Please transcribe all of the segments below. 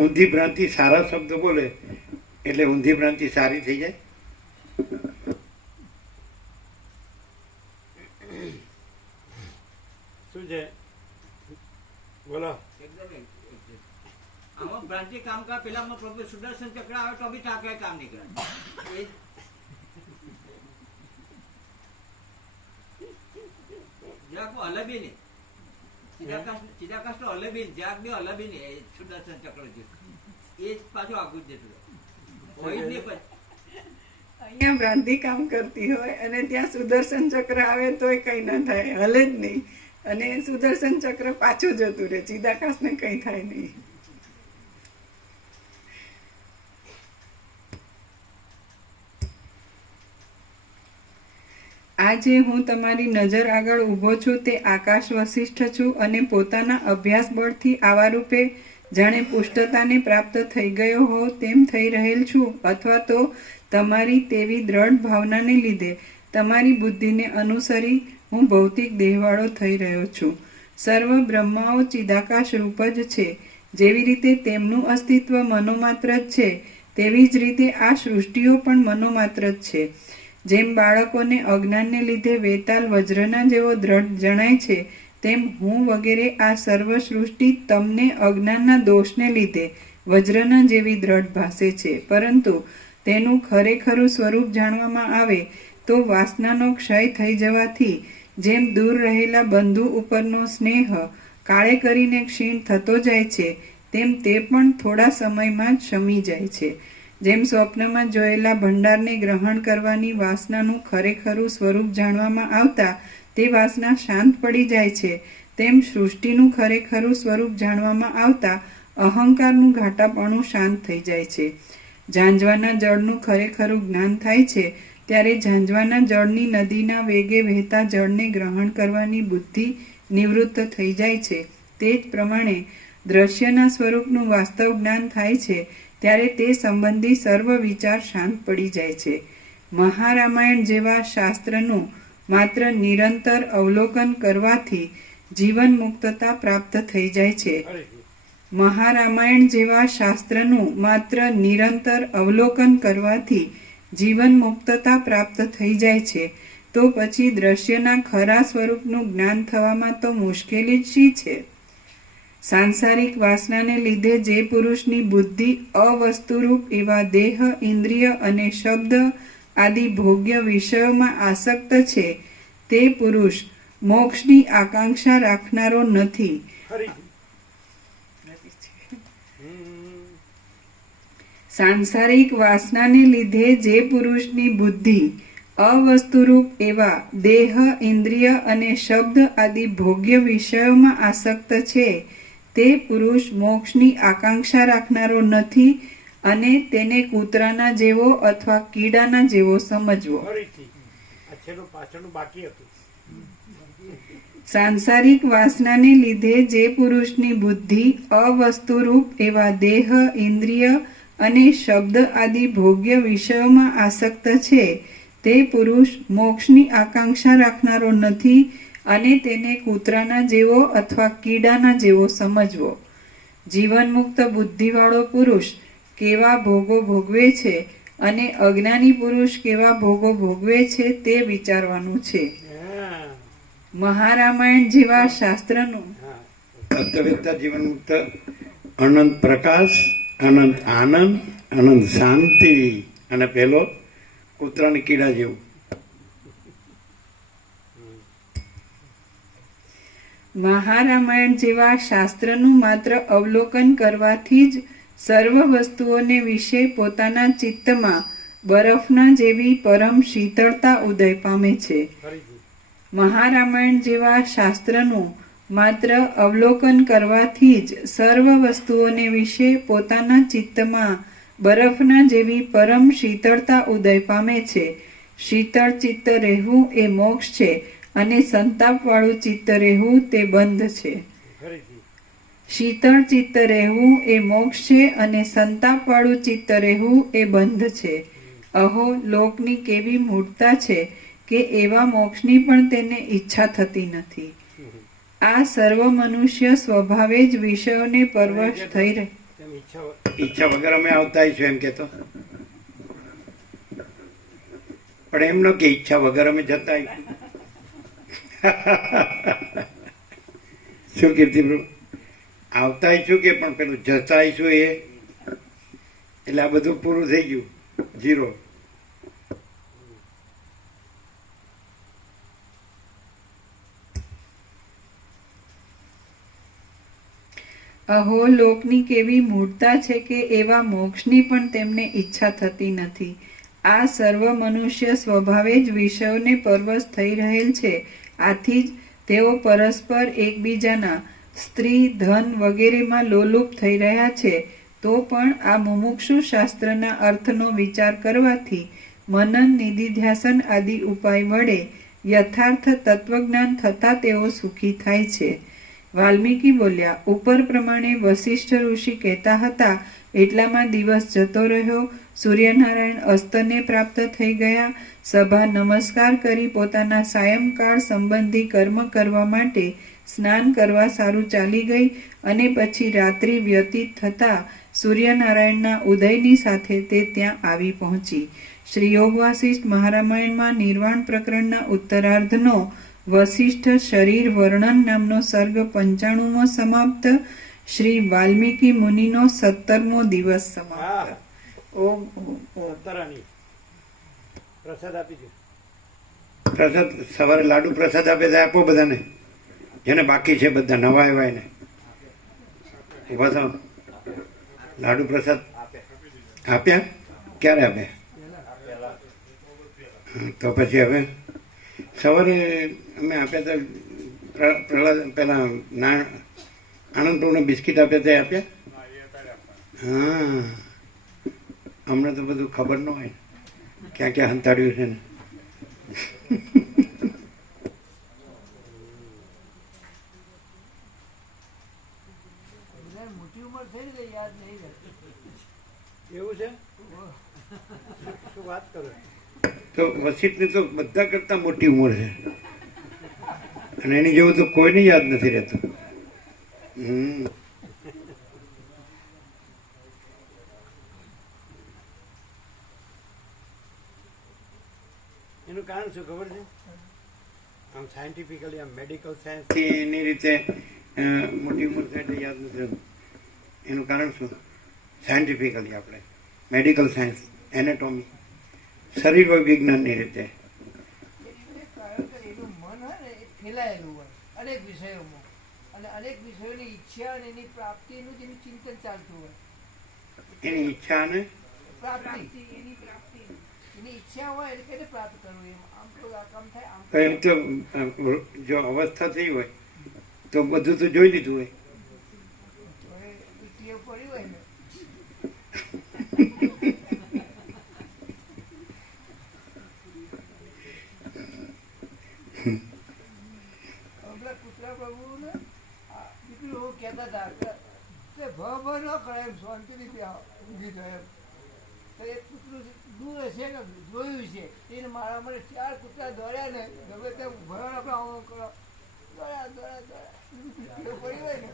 ઊંધી ભ્રાંતિ સારા શબ્દ બોલે એટલે ઊંધી ભ્રાંતિ સારી થઈ જાય. શું છે બોલો. આમાં ભ્રાંતિ કામ કરે પેલામાં પ્રભુ સુદર્શન ચક્ર આવે તો બી ટાંકે કામ નહીં કરે. હલે બી નહીં, ચિદાકાશ તો હલે બી જ્યાગ બી હલે બી નહીં. સુદર્શન ચક્ર એ પાછું આગળ જતું હોય જ નહીં. અહીંયા ભ્રાંતિ કામ કરતી હોય અને ત્યાં સુદર્શન ચક્ર આવે તોય કઈ ના થાય, હલે જ નહીં. અને સુદર્શન ચક્ર પાછું જતું રહે, ચિદાકાશ ને કઈ થાય નહીં. આજે હું તમારી નજર આગળ ઊભો છું તે આકાશ વશિષ્ઠ છું અને પોતાના અભ્યાસ બળથી આવા રૂપે જાણે પુષ્ટતાને પ્રાપ્ત થઈ ગયો હો તેમ થઈ રહેલ છું, અથવા તો તમારી તેવી દ્રઢ ભાવનાને લીધે તમારી બુદ્ધિને અનુસરી હું ભૌતિક દેહવાળો થઈ રહ્યો છું. સર્વ બ્રહ્માઓ ચિદાકાશ રૂપ જ છે. જેવી રીતે તેમનું અસ્તિત્વ મનોમાત્ર જ છે તેવી જ રીતે આ સૃષ્ટિઓ પણ મનોમાત્ર જ છે. જેમ બાળકોને અજ્ઞાનને લીધે વેતાલ વજ્રના જેવો દ્રઢ જણાય છે તેમ હું વગેરે આ સર્વ સૃષ્ટિ તમને અજ્ઞાનના દોષને લીધે વજ્રના જેવી દ્રઢ ભાસે છે. પરંતુ તેનું ખરેખરું સ્વરૂપ જાણવામાં આવે તો વાસનાનો ક્ષય થઈ જવાથી જેમ દૂર રહેલા બંધુ ઉપરનો સ્નેહ કાળે કરીને ક્ષીણ થતો જાય છે તેમ તે પણ થોડા સમયમાં જ શમી જાય છે. જેમ સ્વપ્નમાં જોયેલા ભંડારને ગ્રહણ કરવાની વાસનાનું ખરેખરું સ્વરૂપ જાણવામાં આવતા તે વાસના શાંત પડી જાય છે, તેમ સૃષ્ટિનું ખરેખરું સ્વરૂપ જાણવામાં આવતા અહંકારનું ઘાટાપણું શાંત થઈ જાય છે. ઝાંઝવાના જળનું ખરેખરું જ્ઞાન થાય છે ત્યારે ઝાંઝવાના જળની નદીના વેગે વહેતા જળને ગ્રહણ કરવાની બુદ્ધિ નિવૃત્ત થઈ જાય છે. તે જ પ્રમાણે દ્રશ્યના સ્વરૂપનું વાસ્તવ જ્ઞાન થાય છે ત્યારે તે સંબંધી સર્વ વિચાર શાંત પડી જાય છે. મહારામાયણ જેવા શાસ્ત્રનું માત્ર નિરંતર અવલોકન કરવાથી જીવન મુક્તતા પ્રાપ્ત થઈ જાય છે. મહારામાયણ જેવા શાસ્ત્રનું માત્ર નિરંતર અવલોકન કરવાથી જીવન મુક્તતા પ્રાપ્ત થઈ જાય છે. તો પછી દ્રશ્યના ખરા સ્વરૂપનું જ્ઞાન થવામાં તો મુશ્કેલી જ શી છે? સાંસારિક વાસનાને લીધે જે પુરુષની બુદ્ધિ અવસ્તુરૂપ એવા દેહ, ઇન્દ્રિય અને શબ્દ આદિ ભોગ્ય વિષયોમાં આસક્ત છે તે પુરુષ મોક્ષની આકાંક્ષા રાખનારો નથી. સાંસારિક વાસનાને લીધે જે પુરુષની બુદ્ધિ અવસ્તુરૂપ એવા દેહ, ઇન્દ્રિય અને શબ્દ આદિ ભોગ્ય વિષયોમાં આસક્ત છે તે પુરુષ મોક્ષની આકાંક્ષા રાખનારો નથી અને તેને કૂતરાના જેવો અથવા કીડાના જેવો સમજવો. સાંસારિક વાસનાને લીધે જે પુરુષની બુદ્ધિ અવસ્તુરૂપ એવા દેહ, ઇન્દ્રિય અને શબ્દ આદિ ભોગ્ય વિષયોમાં આસક્ત છે તે પુરુષ મોક્ષની આકાંક્ષા રાખનારો નથી અને તેને કૂતરાના જેવો અથવા કીડાના જેવો સમજવો. જીવન મુક્ત બુદ્ધિવાળો પુરુષ કેવા ભોગો ભોગવે છે અને અજ્ઞાની પુરુષ કેવા ભોગો ભોગવે છે તે વિચારવાનું છે. મહારામાયણ જેવા શાસ્ત્રનું અર્થવેત્તા જીવન મુક્ત અનંત પ્રકાશ, અનંત આનંદ, અનંત શાંતિ અને પેલો કૂતરાની કીડા જેવું. મહારામાયણ જેવા શાસ્ત્રનું માત્ર અવલોકન કરવાથી જ સર્વ વસ્તુઓને વિશે પોતાના ચિત્તમાં બરફના જેવી પરમ શીતળતા ઉદય પામે છે. મહારામાયણ જેવા શાસ્ત્રનું માત્ર અવલોકન કરવાથી જ સર્વ વસ્તુઓને વિશે પોતાના ચિત્તમાં બરફના જેવી પરમ શીતળતા ઉદય પામે છે. શીતળ ચિત્ત રહેવું એ મોક્ષ છે અને સંતાપવાળું ચિત્ત રહેવું તે બંધ છે. શીતળ ચિત્ત રહેવું એ મોક્ષ છે અને સંતાપવાળું ચિત્ત રહેવું એ બંધ છે. અહો, લોકની કેવી મૂઢતા છે કે એવા મોક્ષની પણ તેને ઈચ્છા થતી નથી. આ સર્વ મનુષ્ય સ્વભાવે જ વિષયોને પરવશ થઈ રહે. ઈચ્છા વગર અમે આવતા આવીશું એમ કેતો. પણ એમ ન કે ઈચ્છા વગર અમે જતા આવીશું. શું કીર્તિ પ્રભુ? આવતા આવીશું કે પણ પેલું જતા આવીશું એ, એટલે આ બધું પૂરું થઈ ગયું, 0. અહો લોકની કેવી મૂળતા છે કે એવા મોક્ષની પણ તેમને ઈચ્છા થતી નથી. આ સર્વ મનુષ્ય સ્વભાવે જ વિષયોને પરવશ થઈ રહેલ છે. આથી જ તેઓ પરસ્પર એકબીજાના સ્ત્રી, ધન વગેરેમાં લોલુપ થઈ રહ્યા છે. તો પણ આ મુમુક્ષુ શાસ્ત્રના અર્થનો વિચાર કરવાથી મનન, નિધિધ્યાસન આદિ ઉપાય વડે યથાર્થ તત્વજ્ઞાન થતાં તેઓ સુખી થાય છે. વાલ્મીકી બોલ્યા, ઉપર પ્રમાણે વસિષ્ઠ ઋષિ કહેતા હતા એટલામાં દિવસ જતો રહ્યો. સૂર્યનારાયણ અસ્તને પ્રાપ્ત થઈ ગયા. સભા નમસ્કાર કરી પોતાના સાયંકાળ સંબંધી કર્મ કરવા માટે સ્નાન કરવા સારું ચાલી ગઈ અને પછી રાત્રિ વ્યતીત થતા સૂર્યનારાયણના ઉદયની સાથે તે ત્યાં આવી પહોંચી. શ્રી યોગ વાસિષ્ઠ મહારામાયણમાં નિર્વાણ પ્રકરણના ઉત્તરાર્ધનો વસિષ્ઠ શરીર વર્ણન નામનો સર્ગ 95મો સમાપ્ત. શ્રી વાલ્મીકી મુનિનો 17મો દિવસ સમાપ્ત. ઓમ પ્રસાદ આપી દો. પ્રસાદ સવારે લાડુ પ્રસાદ આપે તો આપો બધાને, જેને બાકી છે બધા નવા આવ્યા ને. ઉભા થાવ. લાડુ પ્રસાદ આપ્યા? ક્યારે આપ્યા? તો પછી હવે સવારે અમે આપ્યા તો પ્રહલાદ પેલા આનંદ પ્રભુને બિસ્કિટ આપ્યા તે આપ્યા? હા, અમને તો બધું ખબર ન હોય ક્યાં ક્યાં હંતાડ્યું છે ને. મોટી ઉંમર થઈ ગઈ, યાદ નહીં રહેતું. એવું છે? શું વાત કરો? તો વસિષ્ઠની તો બધા કરતા મોટી ઉંમર છે અને એની જેવું તો કોઈને યાદ નથી રહેતું. એનું કારણ શું ખબર છે? આમ સાયન્ટિફિકલી, આમ મેડિકલ સાયન્સ એની રીતે મોટી ઉંમર થાય એટલે યાદ નથી રહેતું. એનું કારણ શું? સાયન્ટિફિકલી આપણે મેડિકલ સાયન્સ, એનેટોમી, શરીર વિજ્ઞાનની રીતે એનું મન હોય ને એ ફેલાયેલું હોય અનેક વિષયોમાં, અને અનેક વિષયોની ઈચ્છા અને એની પ્રાપ્તિનું જ એનું ચિંતન ચાલતું હોય. એની ઈચ્છા અને પ્રાપ્તિ, એની ઈચ્છા હોય એટલે કઈને પ્રાપ્ત કરવું, એમ આમ તો આ કામ થાય, આમ એમ તો જો અવસ્થા થઈ હોય તો બધું તો જોઈ લીધું હોય. હવે એ ટેવ પડી હોય ને. કુતરા પ્રભુ ને દીકરી કહેતા હતા કે ભ ન કરે એમ શાંતિથી ઊંઘી જાય એમ. તો એ કૂતરું દૂર હશે ને જોયું છે એને મારા મને 4 કૂતરા દોડ્યા ને ગમે તેમ ભરણ આપણે આવું કરો દોડ્યા પડી હોય ને.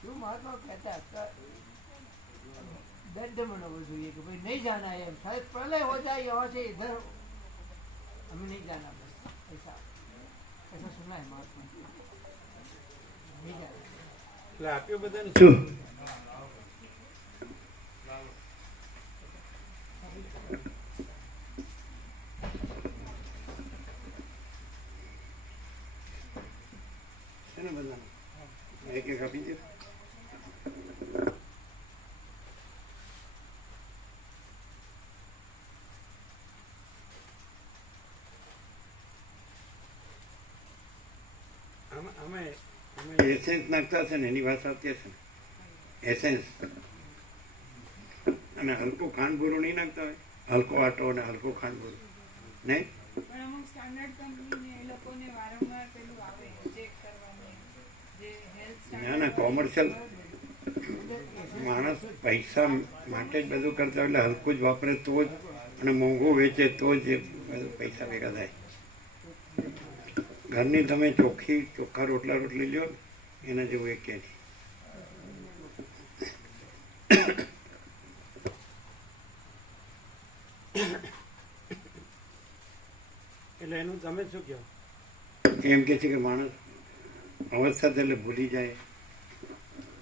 શું મહાત્મા કહેતા दंड मनाना चाहिए कि भाई नहीं जाना है, शायद प्रलय हो जाए यहाँ से इधर, हमें नहीं जाना, बस ऐसा ऐसा सुना है महात्मा, नहीं जाना. એટલે આપ્યો બધાને શું? છે ને બધાને એક એક આપી દે. અમે એસેન્સ નાખતા હશે ને એની વાત આવતી હશે ને, એસેન્સ અને હલકો ખાંડભૂરો નહીં નાખતા હોય, હલકો આટો અને હલકો ખાંડભૂરો નહીં. પણ અમુક સ્ટાન્ડર્ડ કંપનીને એ લોકોને વારંવાર પેલું આવે ચેક કરવાનું. ના ના કોમર્શિયલ માણસ પૈસા માટે જ બધું કરતા હોય એટલે હલકું જ વાપરે તો જ, અને મોંઘું વેચે તો જ એ બધું પૈસા ભેગા થાય. ઘરની તમે ચોખ્ખા રોટલી લ્યો ને એના જેવું એ કે નહીં. એટલે એનું તમે શું કહો? એમ કે છે કે માણસ અવસ્થા એટલે ભૂલી જાય.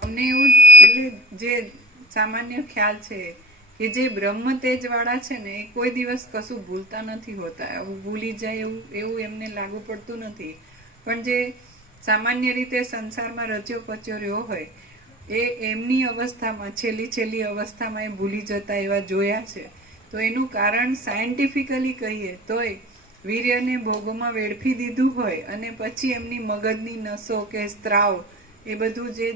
અમને એવું એટલે જે સામાન્ય ખ્યાલ છે કે જે બ્રહ્મ તેજ વાળા છે ને એ કોઈ દિવસ કશું ભૂલતા નથી હોતા. એવું ભૂલી જાય એવું એમને લાગુ પડતું નથી. પણ જે સામાન્ય રીતે સંસારમાં રચ્યો પચ્યો રહ્યો હોય એ એમની અવસ્થામાં છેલ્લી અવસ્થામાં એ ભૂલી જતા એવા જોયા છે. તો એનું કારણ સાયન્ટિફિકલી કહીએ તોય વીર્યને ભોગોમાં વેડફી દીધું હોય અને પછી એમની મગજની નસો કે સ્ત્રાવ એ બધું જે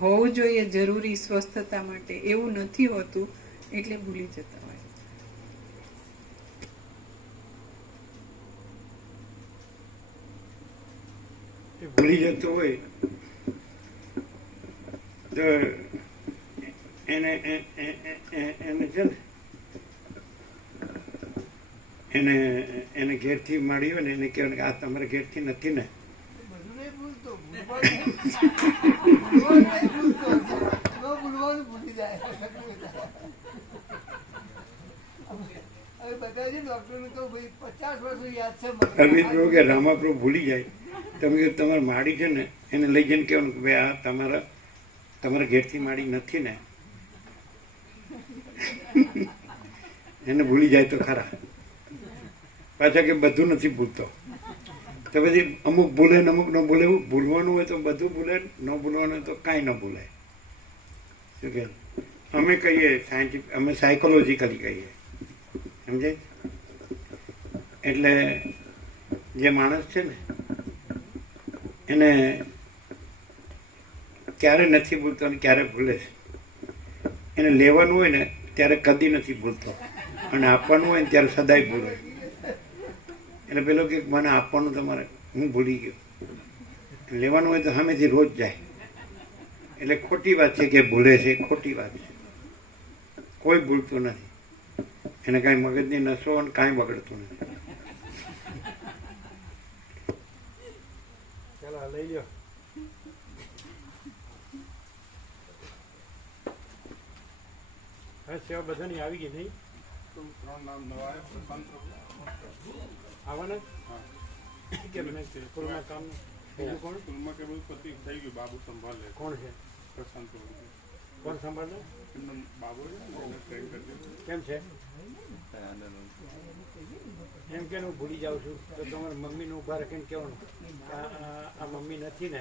હોવું જોઈએ જરૂરી સ્વસ્થતા માટે એવું નથી હોતું એટલે ભૂલી જતા હોય. ભૂલી જતો હોય તો એને છે ને એને ઘેરથી મળી હોય ને એને કહેવાય કે આ તમારા ઘેરથી નથી ને. બધું નહીં ભૂલતો, ભૂલવાનું ભૂલી જાય. હવે બધા છે ડોક્ટરને કહું ભાઈ 50 વર્ષ યાદ છે મને. અરવિંદ પ્રભુ કે રામાપ્રભુ ભૂલી જાય. તમે કે તમારી માડી છે ને એને લઈ જઈને કહેવાનું કે ભાઈ આ તમારા ઘેરથી માડી નથી ને. એને ભૂલી જાય તો ખરા. પાછા કે બધું નથી ભૂલતો. તો પછી અમુક ભૂલે ને અમુક ન ભૂલે. એવું ભૂલવાનું હોય તો બધું ભૂલે, ન ભૂલવાનું હોય તો કાંઈ ન ભૂલાય. શું કે અમે કહીએ અમે સાયકોલોજીકલી કહીએ, સમજાય? એટલે જે માણસ છે ને એને ક્યારે નથી ભૂલતો અને ક્યારે ભૂલે છે. એને લેવાનું હોય ને ત્યારે કદી નથી ભૂલતો, અને આપવાનું હોય ને ત્યારે સદાય ભૂલે. એટલે પેલો કે મને આપવાનું તમારે હું ભૂલી ગયો, લેવાનું હોય તો સામેથી રોજ જાય. એટલે ખોટી વાત છે કે ભૂલે છે, ખોટી વાત છે. કોઈ ભૂલતું નથી. એને કાંઈ મગજની નસો અને કાંઈ બગડતું નથી. ચાલો લઈ લો. હા, સેવા બધાની આવી ગઈ નહીં? 3 નામ નવા આવવાના કે મને સ્કૂલમાં કામ બીજું કોણ? સ્કૂલમાં કે બધું પતિ થઈ ગયું, બાબુ સંભાળે. કોણ છે? પ્રશાંત કોણ સંભાળે? એમનો બાબુ છે ને એને ટ્રેન કરી દીધું. કેમ છે? એમ કે હું ભૂલી જાઉં છું તો તમારા મમ્મીને ઊભા રાખીને કહેવાનું આ મમ્મી નથી ને,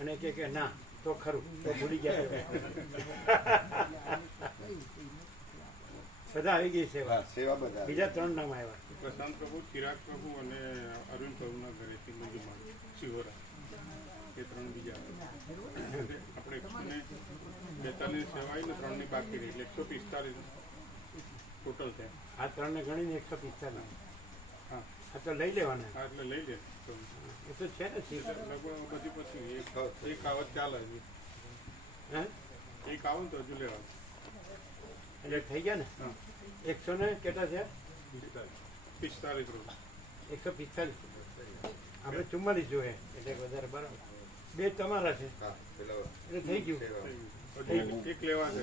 અને કે ના તો ખરું તો ભૂલી જાય. બધા આવી ગઈ સેવા. બીજા 3 નામ આવ્યા. પ્રશાંત પ્રભુ, ચિરાગ પ્રભુ અને અરવિંદ પ્રભુના ઘરેથી મંજુમાં શિહોરા, એ 3 બીજા. આપણે 142 સેવા આવી ને 3 ની બાકી રહી એટલે 145 ટોટલ છે. આ 3 ને ગણીને 145. હા, આ તો લઈ લેવાના. હા એટલે લઈ લે. એ તો છે ને લગભગ બધી પછી એક આવત ચાલે છે. હે એક આવો ને તો હજુ લેવા. એટલે થઈ ગયા ને? હા, 100 ને કેટલા છે? 45 રૂપિયા. 145. આપણે 44 જોઈએ એટલે વધારે બરાબર. 2 તમારા છે એટલે થઈ ગયું. હજુ એક લેવા છે.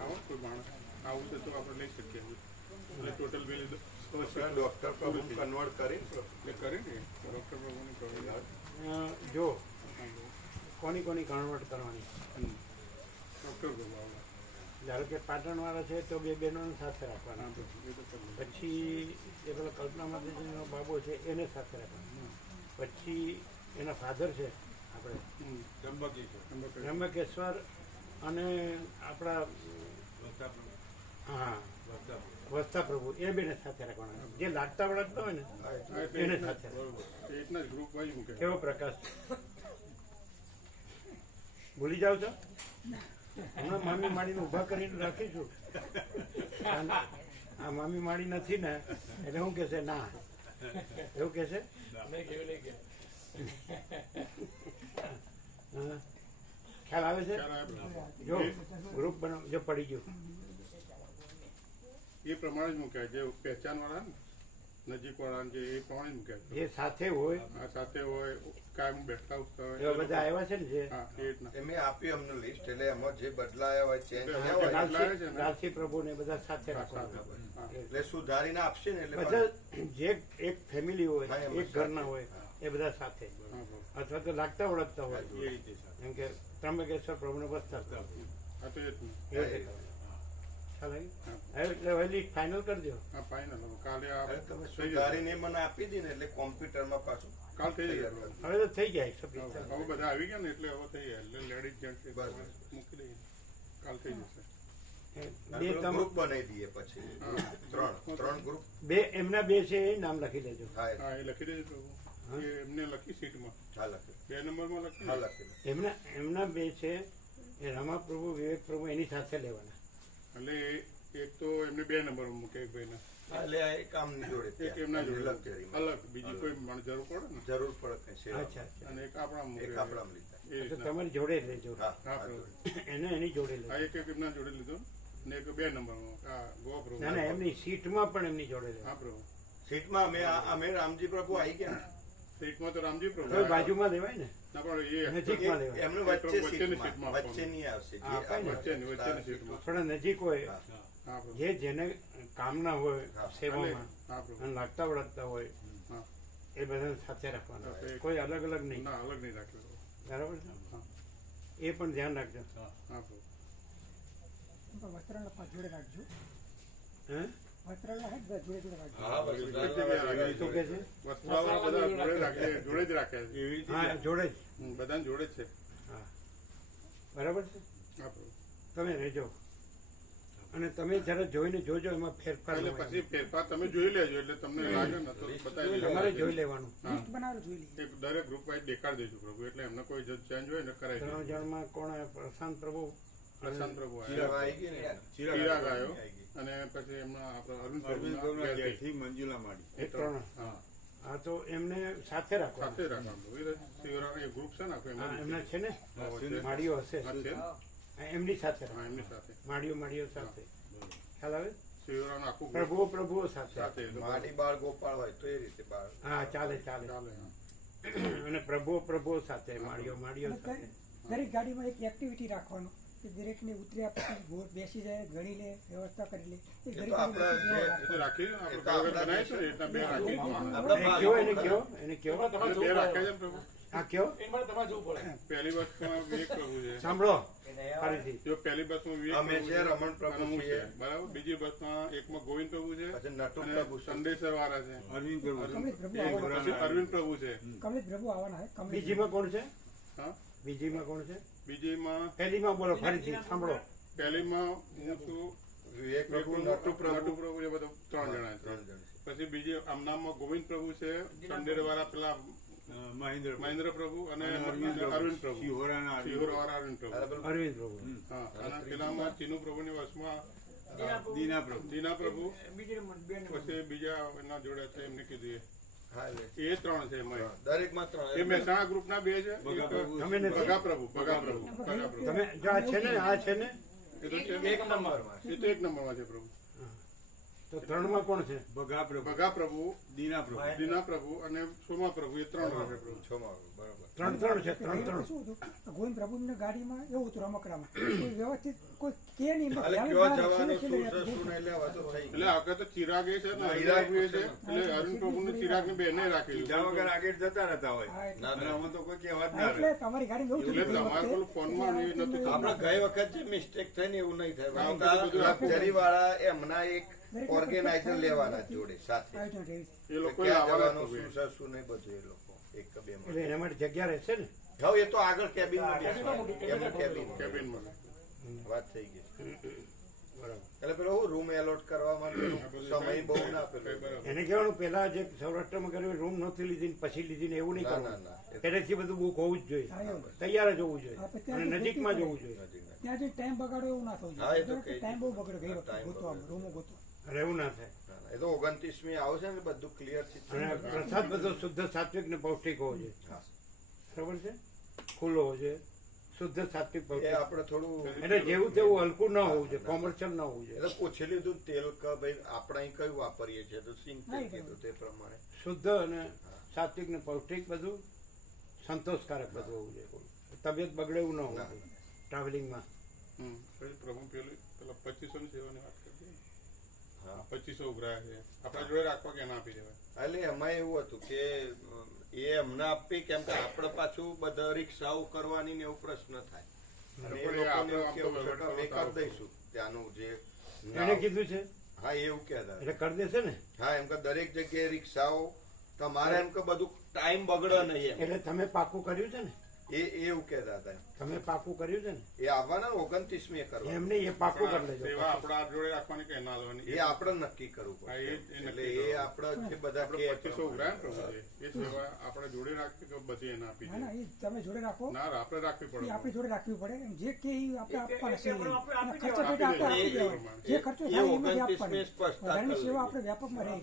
આવો કોઈ માણસ આવું તો આપણે લઈ શકીએ. એટલે ટોટલ બિલ ડોક્ટર પ્રભુ કન્વર્ટ કરી એટલે કરે ને ડોક્ટર પ્રભુને કરી. જો કોની કન્વર્ટ કરવાની? ડોક્ટર પ્રભુ આવે. ધારો કે પાટણવાળા છે તો 2 બહેનોને સાથે રાખવાના. પછી એ પેલા કલ્પના માતાજીનો બાબો છે એને સાથે રાખવાના. પછી એના ફાધર છે આપણે ત્રંબકેશ્વર અને આપણા હા વસ્તા પ્રભુ એ બેને સાથે રાખવાના. જે લાગતા વળગતા હોય ને એને સાથે એટલા જ ગ્રુપ વાઇઝ મૂકે. કેવો પ્રકાશ ભૂલી જાવ છો? હમણાં મામી માડીને ઊભા કરીને રાખીશું. આ મામી માડી નથી ને એટલે શું કહેશે? ના એવું કહેશે. હા. ખ્યાલ આવે છે? ખ્યાલ આવે પ્રભુ. જો ગ્રુપ બનાવ, જો પડી ગયું. એ પ્રમાણે જ મૂક્યા જે પહેચાન વાળા ને નજીક વાળા જે એ પ્રમાણે જ મૂક્યા છે. જે સાથે હોય આ સાથે હોય કાયમ બેઠા ઉઠતા હોય એવા બધા આવ્યા છે ને જે હા એ રીતના એમે આપ્યું અમને લિસ્ટ એટલે એમાં જે બદલાયા હોય ચેન્જ એટલે થયા હોય બદલાય છે ને. લાલસી પ્રભુ ને બધા સાથે હા, રાખવાના. હા. એટલે સુધારીને આપશે ને એટલે બધા જે એક ફેમિલી હોય હા, એમાં એક ઘરના સાથે. હોય એ બધા સાથે હા, પ્રભુ. અથવા તો લાગતા ઓળખતા હોય એ રીતે એમ કે ત્રંબકેશ્વર પ્રભુને બસતા હા તો એ જ ને. એ રીતે કરવાનું. ખ્યાલ આવી? હવે એટલે વહેલી ફાઇનલ કરજો. હા ફાઇનલ કાલે આ હવે તમે થઈ જશે. સુધારીને મને આપી દી ને એટલે કોમ્પ્યુટરમાં પાછું કાલ થઈ જશે પ્રભુ. હવે તો થઈ જાય 26 હવે બધા આવી ગયા ને એટલે હવે થઈ જાય એટલે લેડીઝ જેન્ટ્સ બરાબર. મૂકી દઈએ કાલ થઈ જશે. બે ગ્રુપ બનાવી દઈએ પછી ત્રણ ગ્રુપ બે એમના બે છે એ નામ લખી લેજો. હા હા એ લખી દેજો પ્રભુ. એ એમને લખી સીટમાં હા લખી 2 નંબરમાં લખી હા લખી એમના બે છે એ રમાપ્રભુ વિવેકપ્રભુ એની સાથે લેવાના. એટલે એક તો એમને 2 નંબર મૂકે એક ભાઈને એટલે આ એક આમની જોડે એક એમના જોડે લક્ઝરીમાં. અલગ બીજી કોઈ મને જરૂર પડે ને જરૂર પડે કઈ સેવા અચ્છા અચ્છા. અને એક આપણા મૂકે એક આપણામાં લીધા એ તો રીતના. તમારી જોડે જ લેજો. હા હા હા, પ્રભુ. એને એની જોડે આ લેજો. એક એમના જોડે લીધો ને એક 2 નંબરમાં આ ગોવા પ્રભુ. ના ના એમની સીટમાં પણ એમની જોડે લેજો. હા પ્રભુ. સીટમાં અમે રામજી પ્રભુ આવી ગયા ને. સીટમાં તો રામજી પ્રભુ તો બાજુમાં લેવાય ને ના પણ એ નજીકમાં લેવાય. એમને વચ્ચે વચ્ચેની સીટમાં સીટમાં વચ્ચેની આવશે જે હા, અપાય ને. વચ્ચેની સીટમાં. થોડા નજીક હોય હા. હા પ્રભુ. જે જેને કામના હોય હા. સેવામાં હા પ્રભુ. અને લાગતા વળગતા હોય હા એ બધાને સાથે રાખવાના. હા, તો કોઈ અલગ અલગ નહીં. ના અલગ નહીં રાખ્યો. બરાબર છે? હા. એ પણ ધ્યાન રાખજો. હા પ્રભુ. વસ્ત્રાલના જોડે રાખજો હે? વસ્ત્રાલના હે બધા જોડે જોડે રાખજો હા બસ એક જ જગ્યાએ રાખે શું છે. કે છે? વસ્ત્રાવાળા બધા જોડે રાખે જોડે જ રાખે છે. હા જોડે જ. બધાને જોડે જ છે. હા બરાબર છે. હા પ્રભુ. તમે રહેજો અને તમે જરા જોઈને જોજો એમાં ફેરફાર ન એટલે હોય. પછી ફેરફાર તમે જોઈ લેજો એટલે તમને લાગે ને તો બતાવી તમારે દેજો. જોઈ લેવાનું. હા. બનાવો જોઈ લઈએ એક દરેક ગ્રુપ વાઇઝ દેખાડી દેજો પ્રભુ એટલે એમને કોઈ ચેન્જ હોય ને કરાવી 3 દેજો. જણમાં કોણ આવ્યા? પ્રશાંત પ્રભુ પ્રશાંત પ્રભુ ચિરાગ આવ્યા. આવી ગઈ ને ચિરાગ આવ્યો આવી ગઈ. અને પછી એમના આપણા અરવિંદ પ્રભુના બે જઈ. મંજુલા માડી એ 3. હા હા તો એમને સાથે રાખવા. સાથે રાખવાનું શિવરામ એ ગ્રુપ છે ને આખું હા એમાં એમના છે ને હા, વચ્ચે. માળીઓ હશે. હા, છે ને? હા, એમની સાથે હા રાખવા. એમની સાથે માળીઓ સાથે ખ્યાલ આવે? શિવરામ આખું ગ્રુપ પ્રભુઓ સાથે. સાથે તો માટી બાળ ગોપાળ હોય તો એ રીતે બાળ હા ચાલે ચાલે. ચાલે હા. અને પ્રભુઓ સાથે માળીઓ સાથે. દરેક ગાડીમાં એક એક્ટિવિટી રાખવાનું કે દરેકને ઉતર્યા પછી બેસી જાય ગણી લે વ્યવસ્થા કરી લે એ એ દરેક તો આપણે જે એ તો રાખી ને એ તો આપણે આપણા બનાવીશું ને એટલા બે રાખી આપણા એને કયો એટલે બે રાખ્યા છે ને પ્રભુ હા કયો પહેલી બસમાં વિવેક પ્રભુ છે સાંભળો ફરીથી. જો પહેલી બસમાં વિવેક અમે પ્રભુ છે, રમણ પ્રભુ અને હું છીએ. છે. બરાબર બીજી બસમાં એકમાં ગોવિંદ પ્રભુ છે પછી નટુ અને પ્રભુ છે. સંદેશર વાળા છે અરવિંદ પ્રભુ કમલેશ પ્રભુ એક આવવાના પછી અરવિંદ પ્રભુ છે કમલેશ પ્રભુ આવવાના હે કમલેશ બીજીમાં કોણ છે? હા બીજીમાં કોણ છે? બીજીમાં પહેલીમાં બોલો ફરીથી સાંભળો. પહેલીમાં હું છું વિવેક પ્રભુ નટુ પ્રભુ નટુ પ્રભુ એ બધા 3 જણા છે 3 જણ છે. પછી બીજી આમનામમાં ગોવિંદ પ્રભુ છે સંડેર વાળા પેલા મહેન્દ્ર મહેન્દ્ર પ્રભુ અને અને અરવિંદ પ્રભુ શિહોરાના શિહોર વાળા અરવિંદ પ્રભુ આ પેલું અરવિંદ પ્રભુ. હા અને પેલામાં ચીનુ પ્રભુની વસમાં દીના પ્રભુ દીના પ્રભુ પછી બીજા એના જોડે છે એમને કીધું હા લે એ 3 છે એમાં દરેકમાં એ 3 મહેસાણા ગ્રુપના 2 છે ભગા પ્રભુ. તમે નથી? ભગા પ્રભુ તમે જો આ છે ને આ છે ને એ તો છે એક નંબરમાં એ તો 1 નંબરમાં છે પ્રભુ તો 3માં કોણ છે? ભગા પ્રભુ ભગા પ્રભુ દીના પ્રભુ દીના પ્રભુ અને સોમા પ્રભુ એ 3 છે પ્રભુ છમાં બરાબર 3 છે 3. શું હતું ગોવિંદ પ્રભુની ગાડીમાં એવું હતું રમકડામાં કોઈ વ્યવસ્થિત કોઈ કે નહીં હાલે ધ્યાન કયો જ ના જવાનું રાખે. શું છે શું નહીં એટલે હવે તો થઈ એટલે ગયું. આગળ તો ચિરાગ એ છે ને ચિરાગ અરવિંદ પ્રભુ એ છે એટલે અરવિંદ પ્રભુ ને ચિરાગ ને બેને રાખેલું કીધા વગર આગળ જતા રહેતા હોય હા, એટલે- ના, અને ના. અમે તો કોઈ કહેવા જ હા, ના એટલે રહે તમારી ગાડીમાં એવું એટલે થયું તમારે પેલું ફોનમાં એ નતું આપણે ગઈ વખત જે મિસ્ટેક થઈ ને એવું નહીં હા, થાય બધું આખું. લક્ઝરી વાળા એમના એક ઓર્ગેનાઇઝર લેવાના જોડે સાથે આયોજન થયું છે. એ લોકો ક્યાં આવવાના જવાનું પ્રભુ શું છે શું નહીં બધું એ લોકો એક કે બે એટલે એના માટે જગ્યા રહેશે ને? હવે એ તો આગળ કેબિનમાં બેસવાનું. એમનું કેબિન કેબિનમાં વાત થઈ ગઈ બરાબર. એટલે પેલો હું રૂમ એલોટ કરવામાં પેલું સમય બહુ ના પેલું બરાબર. એને કહેવાનું પેલા જે સૌરાષ્ટ્રમાં કર્યું રૂમ નહોતી લીધી ને પછી લીધી ને એવું નહીં ના, કરવાનું. ના, ના. પહેલેથી બધું બુક હોવું જ જોઈએ. હા, એવું. તૈયાર જ હોવું હા, જોઈએ પછી અને નજીકમાં જ હોવું જોઈએ. ત્યાં જે ટાઈમ બગાડો એવું ના થવું હા, એ તો જોઈએ કઈ ટાઈમ બહુ બગડ્યો ગઈ વખતે ટાઈમ ગોતવામાં બગડ્યો. રૂમો ગોતો રહેવું ના થાય. ના, ના. એ તો 29મી આવશે ને બધું ક્લિયર અને પ્રસાદ બધો શુદ્ધ સાત્વિક ને પૌષ્ટિક હોવો જોઈએ. હા. બરાબર છે? ખુલ્લો હોવો જોઈએ, શુદ્ધ સાત્વિક એ પૌષ્ટિક. આપણે થોડું એટલે જેવું તેવું હલકું ન હોવું જોઈએ, કોમર્શિયલ ન હોવું જોઈએ. એટલે પૂછી લીધું તેલ કે ભાઈ આપણે અહીં કયું વાપરીએ છીએ તો સિંગ તેલ કીધું તે પ્રમાણે શુદ્ધ અને સાત્વિક ને પૌષ્ટિક બધું સંતોષકારક બધું હોવું જોઈએ. તબિયત બગડે એવું ન હોવું ના. જોઈએ ટ્રાવેલિંગમાં. પછી પ્રભુ પેલા 2500 ની સેવાની વાત કરી. હા 2500 ઉઘરાયા છે આપણા જોડે રાખવા કે ના આપી દેવાય? એટલે એમાં એવું હતું કે એ અમને આપી કેમ કે આપણે પાછું બધા રિક્ષાઓ કરવાની ને એવું પ્રશ્ન થાય અને એ લોકોને એવું કેવું છે કે અમે કરી દઈશું ત્યાંનું જે એને કીધું છે હા એવું કહેતા એટલે કરી દેશે ને. હા એમ કે દરેક જગ્યાએ રિક્ષાઓ તમારે એમ કે બધું ટાઈમ બગડે નહીં એમ એટલે તમે પાકું કર્યું છે ને, એ એવું કહેતા હતા તમે પાકું કર્યું છે ને, એ આવવાના 29મી કરવા એમને એ પાકું કરી લેજો. સેવા આપણા જોડે રાખવાની કે ના લેવાની એ આપણે નક્કી કરવું હા, પડે એ એટલે એ આપણે જે બધા આપણે કે 2500 ઉઘરાયા ને પ્રભુજી, એ સેવા આપણે જોડે રાખી કે બધી એને આપી ના ના દે? એ તમે જોડે રાખો ના આપણે રાખવી એ પડે. આપણી જોડે રાખવી પડે એમ જે કે એ આપણે આપવાના છે આપણે આપી ખર્ચો પેટે આપણે દેવાનું. આપી દેવાનો જે ખર્ચો થાય એમાંથી આપવાનો 29મી સ્પષ્ટતા વધારાની કરી સેવા દીધી. આપણે વ્યાપકમાં રહી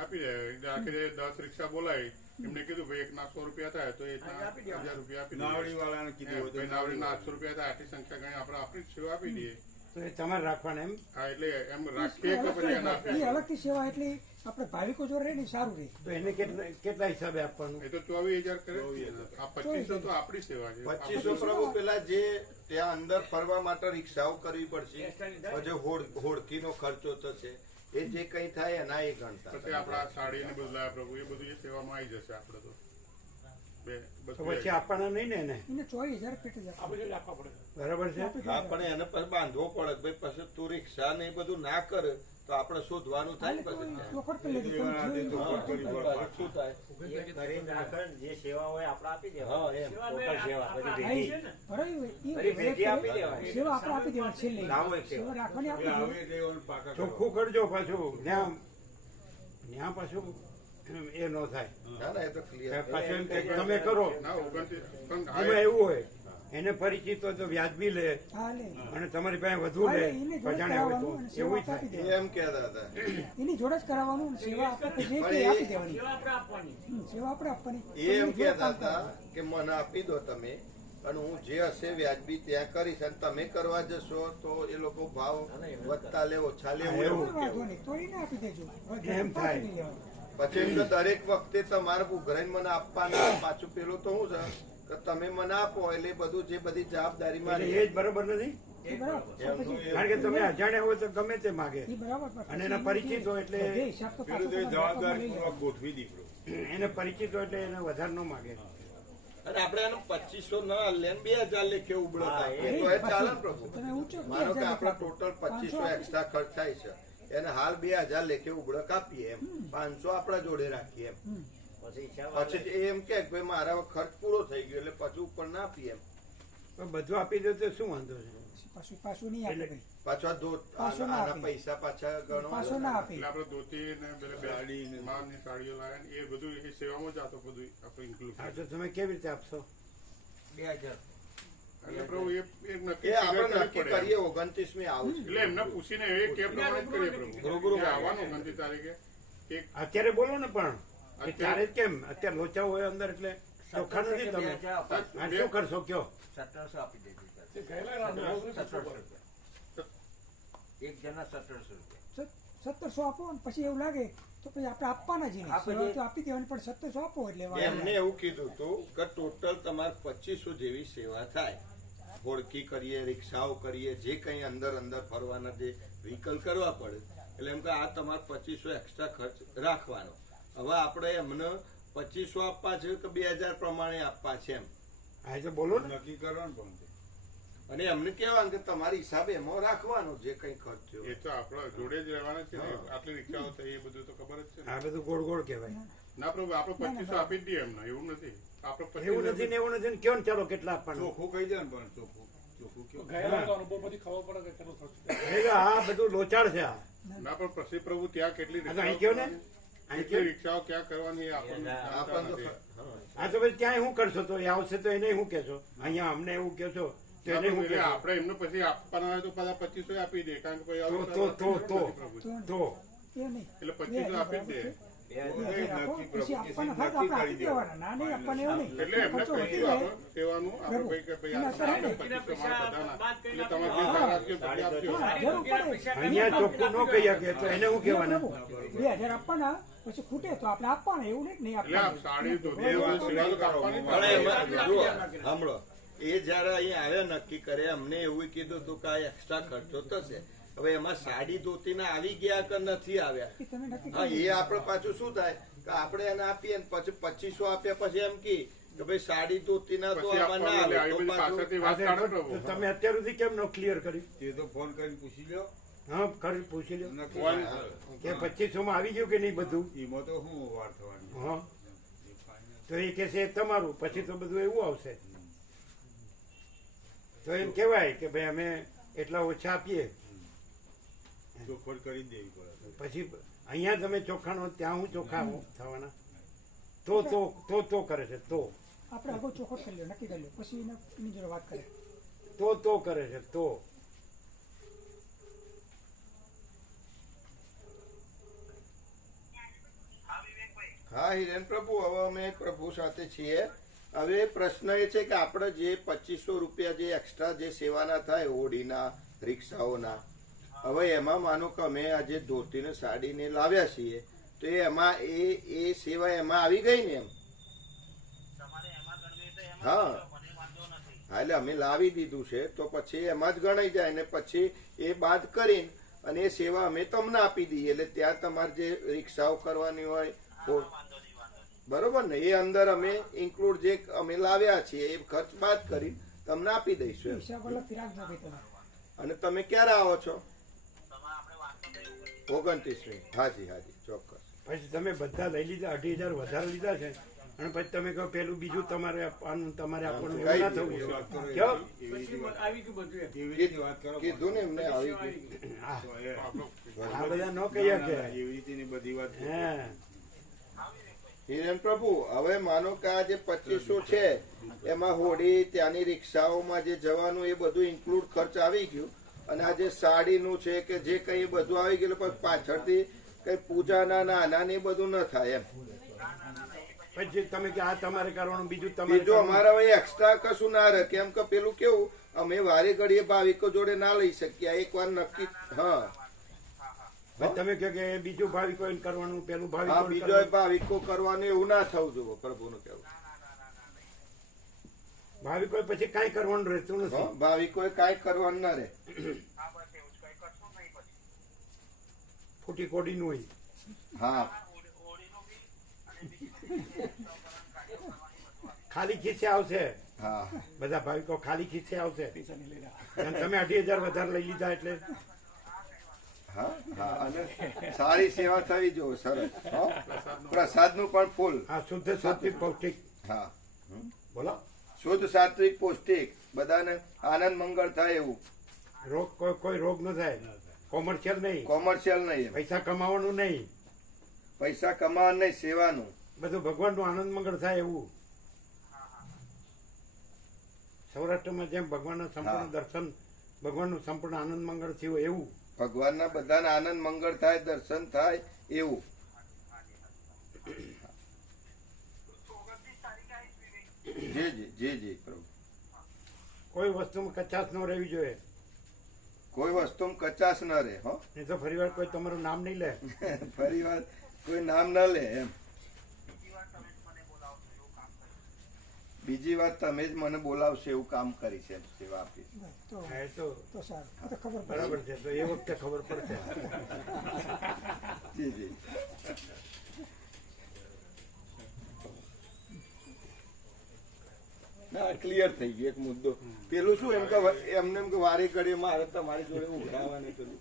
આપી દે આખી જે 10 રિક્ષા બોલાવી એમને કીધું ભાઈ એક ના 100 રૂપિયા થાય તો એ 1000 રૂપિયા આપી દે. નાવડી વાળાને કીધું હોય તો ભાઈ નાવડીના 800 રૂપિયા થાય આટલી સંખ્યા ગણી આપણે આપણી જ સેવા આપી દઈએ. તો એ તમારે રાખવાના એમ. હા એટલે એમ રાખીએ કે પછી એને આપીએ? એ અલગથી સેવા એટલે આપણે ભાવિકો જોડે રહે ને એ સારું રહે તો એને કેટલા હિસાબે આપવાનું? એ તો 24000 કરે છે ને. આ 2500 તો આપણી સેવા છે. 2500 પ્રભુ પેલા જે ત્યાં અંદર ફરવા માટે રિક્ષાઓ કરવી પડશે પછી હોડકીનો ખર્ચો થશે એ જે કઈ થાય એના એ ગણતા પછી આપણા સાડી ને બધું લાયા પ્રભુ એ બધું એ સેવામાં આવી જશે આપણે તો તો પછી આપવાના નહીં ને એને, એને 24,000 પેટે જ આપવા પડે. બરાબર છે. હા પણ એને પછી બાંધવો પડે કે ભાઈ પછી તું રિક્ષા ને એ બધું ના કરે તો આપણે શોધવાનું થાય ને પછી ચોખવટ કરી લીધી તમે જોયું હા, પછી શું થાય જે સેવા હોય આપણે આપી દેવા. હા એમ ટોટલ સેવા બધી હા, ભેગી. એ બરાબર એ બધી ભેગી આપી દેવાય. સેવા આપણે આપી દેવાની છેલ્લે લાવો એક સેવા. સેવા રાખવાની આપી દેવાની હવે દેવાનું પાકા ચોખ્ખું કરજો પાછું, ત્યાં પાછું એ ન થાય. ના ના એ તો ક્લિયર પાછું એમ કે તમે કરો ના 29 પણ એમાં હા, એવું હોય એને પરિચિત હોય તો વ્યાજબી લે હા લે અને તમારી પાસે વધુ લે એને જોડે અજાણે હોય તો કરાવવાનું અને સેવા એવું આપી થાય. દેવાની એમ કહેતા હતા એની જોડે જ કરાવવાનું અને સેવા આપણે જે કે આપી દેવાની સેવા આપણે આપવાની એ એમ કહેતા હતા કે મને આપી દો તમે અને હું જે હશે વ્યાજબી ત્યાં કરીશ અને તમે કરવા જશો તો એ લોકો ભાવ વધતા લે ઓછા લે હા, એવું. એવું વાંધો કેવું. નહીં તો એને આપી દેજો એમ થાય. પાછું નહીં લેવાનું. પછી એમ તો દરેક વખતે તમારે ઉઘરાઈને મને આપવાના પાછું પેલું તો શું છે કે તમે મને આપો એટલે બધું જે બધી જવાબદારી એટલે મારી એ જ બરોબર નથી, એ બરાબર એમનું કારણ કે તમે અજાણ્યા હોય તો ગમે તે માગે એ બરાબર પણ અને એના પરિચિત હોય એટલે બધે હિસાબ તો પાછો પેલું તો તમારે જવાબદારી લઈ પૂર્વક ગોઠવી દીકરો. એને પરિચિત હોય એટલે એને વધારે ન માગે. અને આપણે એને 2500 ના લે 2000 લેખે ઉબળો હા, થાય એ તો એ ચાલે ને પ્રભુ તમે ઊંચો માનો કે 2000 આપણે આપો. ટોટલ 2500 500 એક્સ્ટ્રા ખર્ચ થાય છે એને હાલ 2000 લેખે ઉબળક આપીએ એમ 500 આપણા જોડે રાખીએ એમ પછી સેવા પછી એમ કે ભાઈ મારા ખર્ચ પૂરો થઈ ગયો એટલે પછી ઉપર ના આપીએ એમ પણ બધું આપી દો તો શું વાંધો છે? પાછું નહીં આપે ભાઈ પાછા પાછો ના આના આપીએ. પૈસા પાછા ગણો પાછો ના આપે એટલે આપણે ધોતી ને સાડી માની સાડીઓ લાવ્યા ને એ બધું એ સેવામાં જ આ તો બધું આપણે ઇન્ક્લુડ હા તો તમે કેવી રીતે આપશો? 2000 એટલે પ્રભુ એ નક્કી એ આપણે કરવી નક્કી પડે. કરીએ 29મી આવું છે એટલે એમને પૂછીને એ કે પ્રમાણે જ કરીએ પ્રભુ રૂબરૂ કે આવવાનું 29 તારીખે એક અત્યારે બોલો ને પણ કે અત્યારે- ત્યારે જ કેમ અત્યારે લોચા હોય અંદર એટલે ચોખ્ખા નથી તમે. આ શું કરશો કયો? 1700 આપી દેજો 1700 રૂપિયા એક જણા 1700 રૂપિયા 1700 આપો અને પછી એવું લાગે તો પછી આપણે આપવાના જ નહીં આપી સેવા દે. તો આપી દેવાની પણ 1700 આપો એટલે વાંધો એમને નહીં. એવું કીધું હતું કે ટોટલ તમારે 2500 જેવી સેવા થાય હોડકી કરીએ રિક્ષાઓ કરીએ જે કંઈ અંદર અંદર ફરવાના જે વ્હીકલ કરવા પડે એટલે એમ કે આ તમારે 2500 એક્સ્ટ્રા ખર્ચ રાખવાનો હવે આપણે એમને 2500 આપવા છે કે 2000 પ્રમાણે આપવા છે એમ હા એ તો બોલો ને. નક્કી કરવાનું પણ તે. અને એમને કહેવાનું કે તમારી હિસાબે એમાં રાખવાનો જે કંઈ ખર્ચ થયો એ તો આપણા જોડે જ રહેવાના છે ને આટલી રિક્ષાઓ થઈ એ બધું તો ખબર જ છે ને. આ બધું ગોળ ગોળ કહેવાય. ના પ્રભુ આપણે 2500 આપી જ દઈએ એમને એવું નથી આપણે એવું નથી ને એવું નથી ને કયો ને ચાલો કેટલા આપવાનું? ચોખ્ખું કહી દે ને પણ ચોખ્ખું ચોખ્ખું કયો. એટલે આ બધું લોચાડ છે આ. ના પણ પછી પ્રભુ ત્યાં કેટલી આ તો અહીં કયો ને? કરવાની? અહીં કેટલી કયો? રિક્ષાઓ ક્યાં કરવાની એ આપણને આપણને જાણતા તો નથી. આ તો પછી ક્યાંય શું કરશો તો એ આવશે તો એને શું કહેશો? અહીંયા અમને એવું કહેશો તો એને શું એટલે કહેશો? આપણે એમને પછી આપવાના હોય તો પાછા 2500 આપી દે કારણ કે પછી તો આવું તો તો નથી પ્રભુ. તો તો તો એ નહીં એટલે 2500 આપી જ દે 2000 આપો, પછી આપવાના થાય તો આપણે આપી દેવાના. ના નહીં આપવાના એવું નહીં. એટલે એમને ખર્ચો વધી કહ્યું જાય. આપણે કહેવાનું આપણે ભાઈ કે ભાઈ એના આ કરે ને. 25 તમારા બધાના એટલે તમારે જે તાર આપજો પછી આપજો. હા, જરૂર પડે. અહીંયા ચોખ્ખું ન કહી શકે તો એને શું કહેવાના? 2000 આપવાના, પછી ખૂટે તો આપણે આપવાના, એવું નહીં એટલે આ આપવાના. સાડી ધોતી એવું સિલાઈ કાપવાની પણ એમાં જુઓ, સાંભળો, એ જયારે અહીંયા આવ્યા નક્કી કરે અમને એવું કીધું હતું કે આ એક્સ્ટ્રા ખર્ચો થશે. હવે એમાં સાડી ધોતીને આવી ગયા કે નથી આવ્યા, એ તમે નક્કી હા, કરી એ આપણે પાછું શું થાય કે આપણે એને આપીએ ને પછી 2500 આપ્યા પછી એમ કે ભાઈ સાડી ધોતીના તો પછી આમાં ના આપવાનું એટલે આવે તો આવી બધી પાછું પાછળથી વાત કાઢો તો પ્રભુ. તમે અત્યાર સુધી કેમ ન ક્લિયર કર્યું? તે તો ફોન કરીને પૂછી લ્યો હા, કરી પૂછી લો નક્કી ફોન- થાય. કે 2500 માં આવી ગયું કે નહીં બધું. એમાં તો શું વાર થવાની હા, એ final. તો એ કહેશે તમારું, પછી તો બધું એવું આવશે. તો એમ કહેવાય કે ભાઈ અમે એટલા ઓછા આપીએ. ચોખવટ કરી જ દેવી પડે. પછી અહીંયા તમે ચોખ્ખાનો ત્યાં હું ચોખ્ખા થવાના? તો કરે છે, તો આપણે આગળ ચોખવટ કરી લો, નક્કી કરી લો, પછી એની જોડે વાત કરે. તો કરે છે, તો હા હિરેન પ્રભુ, હવે અમે પ્રભુ સાથે છીએ. હવે પ્રશ્ન એ છે કે આપણે જે 2500 રૂપિયા જે એક્સ્ટ્રા જે સેવાના થાય હોડીના રિક્ષાઓના, હવે એમાં માનો કે અમે આજે ધોતીને સાડીને લાવ્યા છીએ તો એમાં એ સેવા એમાં આવી ગઈ ને એમ? હા, એટલે અમે લાવી દીધું છે તો પછી એમાં જ ગણાઈ જાય ને પછી એ બાદ કરીને અને એ સેવા અમે તમને આપી દઈએ એટલે ત્યાં તમારે જે રિક્ષાઓ કરવાની હોય બરોબર ને, એ અંદર અમે ઇન્ક્લુડ જે અમે લાવ્યા છીએ એ ખર્ચ બાદ કરી તમને આપી દઈશું એમ. હિસાબ અલગથી રાખજો ભાઈ તમે. અને તમે ક્યારે આવો છો? 29મી. હાજી હાજી, ચોક્કસ. પછી તમે બધા લઈ લીધા, 2,500 વધારે લીધા છે અને પછી તમે કહો પેલું બીજું તમારે આપવાનું, તમારે આપવાનું, એવું ના થવું જોઈએ. વાત કરો કેવો? એવી રીતે વાત- આવી ગયું બધું એમ. એવી રીતે વાત કરો. કીધું ને એમને આવી ગયું. હા, તો એ- આ બધા ન કહી શકે. એવી રીતેની બધી વાત હા, હિરેન પ્રભુ, હવે માનો કે આ જે 2500 છે એમાં હોડી ત્યાંની રિક્ષાઓમાં જે જવાનું એ બધું ઇન્ક્લુડ ખર્ચ આવી ગયું અને આ જે સાડીનું છે કે જે કઈ બધું આવી ગયું પણ પાછળથી કઈ પૂજાના નાના ને એ બધું ન થાય એમ. પછી તમે કે આ તમારે કરવાનું, બીજું તમારે બીજું કરવાનું. અમારા હવે એક્સ્ટ્રા કશું ના રહે, કેમ કે પેલું કેવું અમે વારે ઘડીએ ભાવિકો જોડે ના લઈ શકીએ, એક વાર નક્કી. હા પછી તમે કહો કે બીજું ભાવિકો કરવાનું, પેલું હા, ભાવિકો બીજો ભાવિકો કરવાનું એવું ના થવું જોઈએ પ્રભુનું કેવું. ભાવિકો પછી કાંઈ કરવાનું રહેતું નથી. હા, ભાવિકોએ કાંઈ કરવાનું ના રહે. ફૂટી કોડીનું હોય. હા, ખાલી ખિસ્સે આવશે, હા, બધા ભાવિકો ખાલી ખિસ્સે આવશે. અને તમે 2,500 વધારે લઈ લીધા એટલે હા, હા. અને સારી સેવા થવી જોઈએ, સરસ. પ્રસાદ નું પણ ફૂલ. આ શુદ્ધ સાત્વિક પૌષ્ટિક. હા, બોલો, શુદ્ધ સાત્વિક પૌષ્ટિક બધાને આનંદ મંગળ થાય એવું. રોગ કોઈ રોગ ન થાય, કોમર્શિયલ નહીં, કોમર્શિયલ નહીં, પૈસા કમાવાનું નહીં, પૈસા કમાવા નહીં, સેવાનું. બધું ભગવાનનું આનંદ મંગળ થાય એવું. સૌરાષ્ટ્રમાં જેમ ભગવાનના સંપૂર્ણ દર્શન, ભગવાનનું સંપૂર્ણ આનંદ મંગળ થયું એવું. ભગવાનના બધાને આનંદ મંગળ થાય, દર્શન થાય એવું. જી જી જી જી પ્રભુ. કોઈ વસ્તુમાં કચાશ ન રહેવી જોઈએ. કોઈ વસ્તુ કચાશ ન રહે. હો, નહીં તો ફરી વાર કોઈ તમારું નામ નહીં લે. ફરી વાર કોઈ નામ ન લે એમ. બીજી વાત તમે જ મને બોલાવશો એવું કામ કરી છે, સેવા આપી. તો હા, એ તો તો સારું, આ તો ખબર પડે. બરાબર છે, તો એ વખતે ખબર પડશે. જી જી. ના, ક્લિયર થઈ ગયો એક મુદ્દો. પેલું શું એમ કે એમને એમ કે વારે ઘડીએ મારે તમારી જોડે ઉઘરાવાની પેલું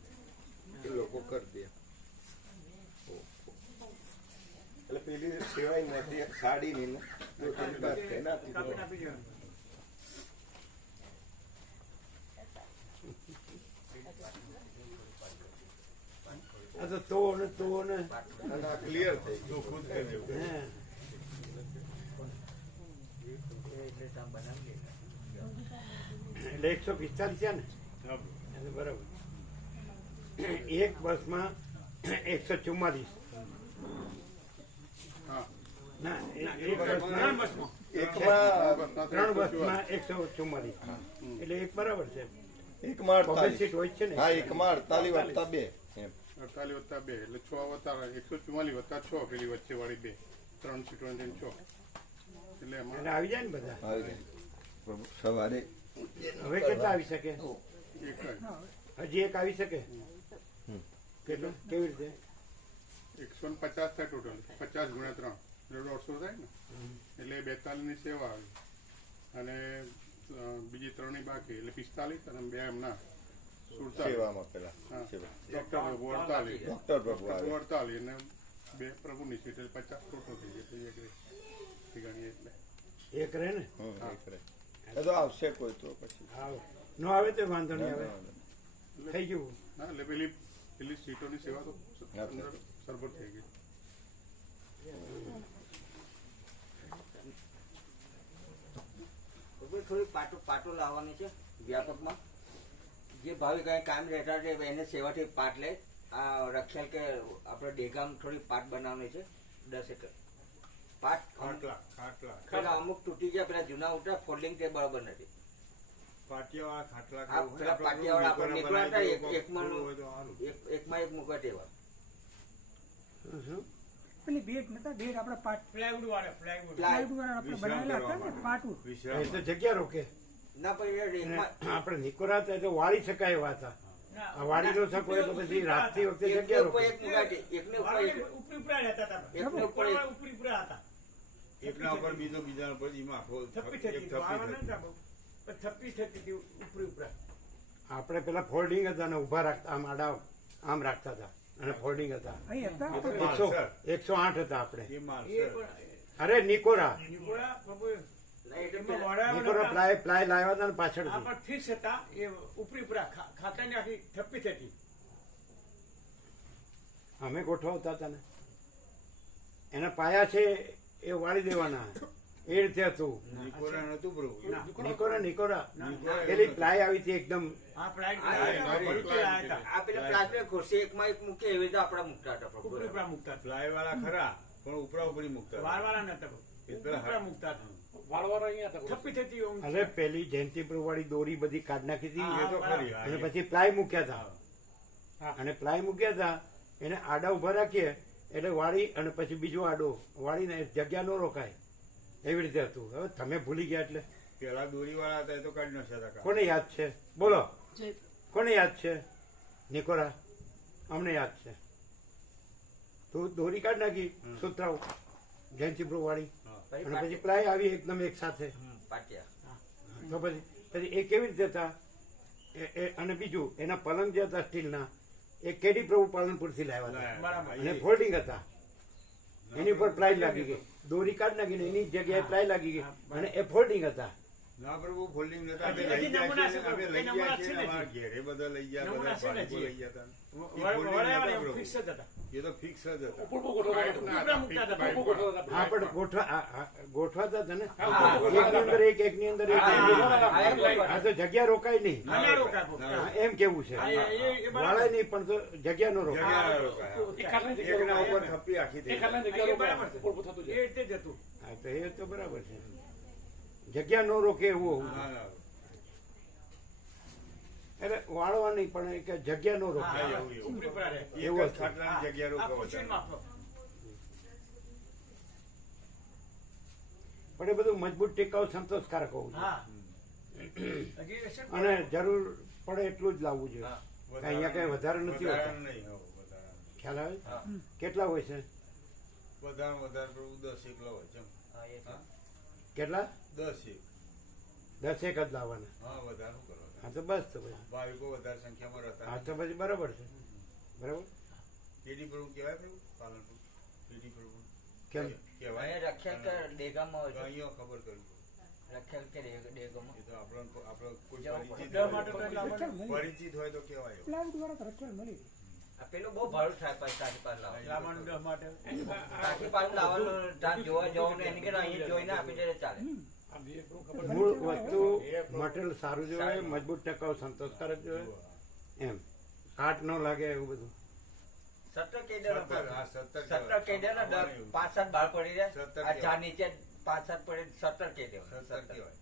એ લોકો કરી દે એટલે પેલી સેવાય નથી સાડી ની ને ધોતીની વાત થઈ ને આપી કાપીને દો. આપી દેવાનું. આ તો ને અને આ ક્લિયર થઈ ગયું. ચોખ્ખું જ કરી દેવું. હે. એટલે 145 છે ને? એટલે બરાબર. એક બસમાં 144 ત્રણ બસમાં 144 એટલે એક બરાબર છે. એકમાં મોબાઈલ સીટ 48 હોય છે ને હા એકમાં 48 વત્તા 2 એમ 48 વત્તા 2 એટલે 6 વત્તા 144 વત્તા 6 પેલી વચ્ચે વાળી 2 3 સીટો અને 6 એટલે એમાં એટલે આવી જાય ને બધા. આવી જાય. પ્રભુ સવારે હવે કેટલા આવી શકે? એક જ હજી એક આવી શકે? કેટલું? કેવી રીતે? 150 થાય ટોટલ 50 ગુણ્યા 3 એટલે 150 થાય ને એટલે 42 ની સેવા આવી અને બીજી 3 ની બાકી એટલે 45 અને 2 એમના 47 સેવામાં પેલા હા. સેવા ડોક્ટર પ્રભુ 48 ડોક્ટર પ્રભુ આવે પ્રભુ 48 અને 2 પ્રભુની સીટ એટલે 50 ટોટલ થઈ જાય એટલે એક ગણીએ એટલે એક રહે ને? એક રહે. એ તો આવશે કોઈ તો પછી આવે ન આવે તો વાંધો નહીં આવે. થઈ ગયું. ના એટલે પેલી સીટોની સેવા તો અંદર સરભર થઈ ગઈ. થોડી પાટો લાવવાની છે વ્યાપકમાં જે ભાવિક અહીં કાયમ રહેતા છે એને સેવાથી પાટ લે. આ રક્ષલ કે આપણે ડેગામ થોડી પાટ બનાવવાની છે 10 એકર પાટ. પેલા અમુક તૂટી ગયા, પેલા જૂના ઉઠા ફોલ્ડિંગ તે બરાબર નથી. પેલા પાટિયાવાળા આપણે નીકળ્યા હતા એકમાં એક મૂકવા તેવા. પેલી બેડ નતા, બેડ આપડે પાટ પ્લાયવુડ પ્લાયવુડ વાળા આપણે બનાવેલા હતા ને પાટું. એ તો જગ્યા રોકે. ના પણ આપણે નિકોરા હતા તો વાળી શકાય એવા હતા. આ વાળી નો શકો એટલે પછી રાતથી વખતે જગ્યા રોકે. એકના ઉપર બીજો બીજા ઉપર એમાં આખો આપણે પેલા ફોલ્ડિંગ હતા ને ઉભા રાખતા આમ આડા આમ રાખતા હતા અને ફોલ્ડિંગ હતા. અહીં હતા 108 હતા આપણે. એ માલ અરે નિકોરા પ્લાય લાવ્યા હતા ને પાછળ ફિક્સ હતા એ ઉપરી ઉપરા ખાતાની આખી થપ્પી થતી. અમે ગોઠવતા હતા ને એના પાયા છે એ વાળી દેવાના એ રીતે હતું. નિકોરા નતું પ્રભુ નિકોરા પેલી પ્લાય આવી હતી એકદમ. આ પેલા પ્લાસ્ટિક ખુરશી એકમાં એક મૂકે એવી રીતે આપડા મૂકતા હતા. ઉપરી ઉપરા મૂકતા હતા. ફ્લાય વાળા ખરા પણ ઉપરા ઉપરી મુકતા વાર વાળા નતા ઉપરા મૂકતા હતા. થપ્પી થતી એવું અરે પેલી જયંતિપ્રભુ વાળી દોરી બધી કાઢ નાખી હતી એ તો ખરી અને પછી પ્લાય મૂક્યા હતા અને પ્લાય મૂક્યા હતા એને આડા ઉભા રાખીએ એટલે વાળી અને પછી બીજું આડો વાળીને જગ્યા ન રોકાય એવી રીતે હતું. હવે તમે ભૂલી ગયા એટલે પેલા દોરી વાળા હતા એ તો કાઢી નાખ્યા હતા. કોને યાદ છે? બોલો કોને યાદ છે? નિકોરા અમને યાદ છે. તો દોરી કાઢ નાખી સુતરાવ જયંતિપ્રભુ વાળી અને પછી પ્લાય આવી એકદમ એક સાથે. તો પછી એ કેવી રીતે હતા? અને બીજું એના પલંગ જે હતા સ્ટીલના એ કેડી પ્રભુ પાલનપુરથી લાવ્યા હતા અને ફોલ્ડિંગ હતા. એની ઉપર પ્લાય લાગી ગઈ, દોરી કાઢ નાખીને એની જગ્યાએ પ્લાય લાગી ગઈ અને એ ફોલ્ડિંગ હતા. ના પ્રભુ ફોલ્ડિંગ નતા. અમે લઈ ગયા છીએ, અમે લઈ ગયા છીએ ને અમારા ઘેરે બધા લઈ ગયા, બધા ભાઈઓ લઈ ગયા હતા. ફિક્સ જ હતા. એ તો ફિક્સ જ હતા. હા પણ ગોઠવાતા હતા ને એકની અંદર એક એકની અંદર એક. આ તો જગ્યા રોકાય નહીં એમ કેવું છે. વાળાય નહીં પણ તો જગ્યા નો રોકાય. એકના ઉપર થપ્પી આખી થઈ ગઈ. હા તો એ તો બરાબર છે. જગ્યા ન રોકે એવું. ના, ના. એટલે વાળવા નહીં પણ કે જગ્યા ન રોકે હા, એવું, એવું. ઉપરી ઉપરા રહે. એક જ ખાટલાની જગ્યા રોકવા પણ એ બધું મજબૂત ટેકાઉ સંતોષકારક હોવું જોઈએ. હા અને જરૂર પડે એટલું જ લાવવું જોઈએ. અહીંયા કઈ વધારે નથી હોતા. નહીં, હો, વધારે. ખ્યાલ આવે? કેટલા હોય છે? વધારે વધારે પ્રભુ 10 એકલા હોય છે. કેટલા? 10 એક. 10 એક જ લાવવાના. હા, વધારે શું કરવા? હા તો બસ તો પછી. ભાવિકો વધારે સંખ્યામાં રહેતા હા તો પછી બરાબર છે. બરાબર. કેડી પ્રભુ કહેવાય પ્રભુ પાલનપુર કેડી પ્રભુ કેમ? કહેવાય રક્ષલ કે ડેગામાં હોય છે. અહીંયા ખબર કરવી રક્ષલ કે ડેગામાં એ તો આપણો કોઈ જવું પરિચિત પડે. હોય. પરિચિત હોય તો કહેવાય એવું. પ્લાયવુડ વાળા તો રક્ષણ મળી. આ પેલું બહુ ભાડું થાય પાછું સાથી પાર લાવવાનું. લાવવાનું 10 માટે સાથી પાર લાવવાનું ત્યાં જોવા જવાનું એની કરતા અહીંયા જોઈને આપી દે તો ચાલે. મૂળ વસ્તુ મટીરિયલ સારું જોઈએ, મજબૂત ટકાઉ સંતોષકારક જોઈએ એમ. કાટ ન લાગે એવું બધું. 17 કેડર 17 કેડર 5-7 બહાર પડી રહ્યા 17 આ ઝાડ નીચે 5-7 પડે 17 કેડર 17 કહેવાય.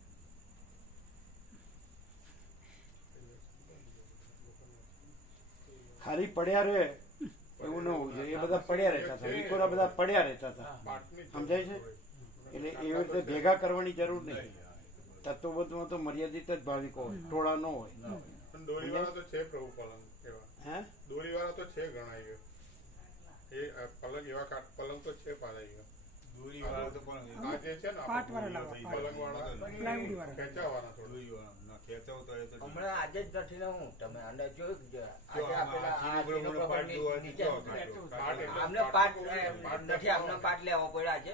ખાલી પડ્યા રહે એવું ન હોવું જોઈએ. એ બધા પડ્યા રહેતા હતા, વિકોરા બધા પડ્યા રહેતા હતા. પાટની સમજાય છે? એટલે એવી રીતે ભેગા કરવાની જરૂર નહીં. તત્વબોધમાં તો મર્યાદિત જ ભાવિકો હોય, ટોળા ન હોય. પણ દોરીવાળા તો છે પ્રભુ પલંગ એવા હે દોરીવાળા તો છે ઘણા એવા. એ પલંગ એવા પલંગ તો છે પાછા એવા. દોરીવાળા તો પણ આ જે છે ને પાટવાળા લાવો, પલંગ વાળા પ્લાયવુડ વાળા. ખેંચા વાળા થોડું દોરીવાળા ના ખેંચાવ તો એ તો હમણાં આજે જ નથી ને હું તમે અંદર જોયું જ આજે જો આપેલા આ આ જીનો જીનો પ્રભાવ પાટ નીચે જોવા પાટ એટલે આમને પાટ નથી આમને પાટ લેવા પડ્યા છે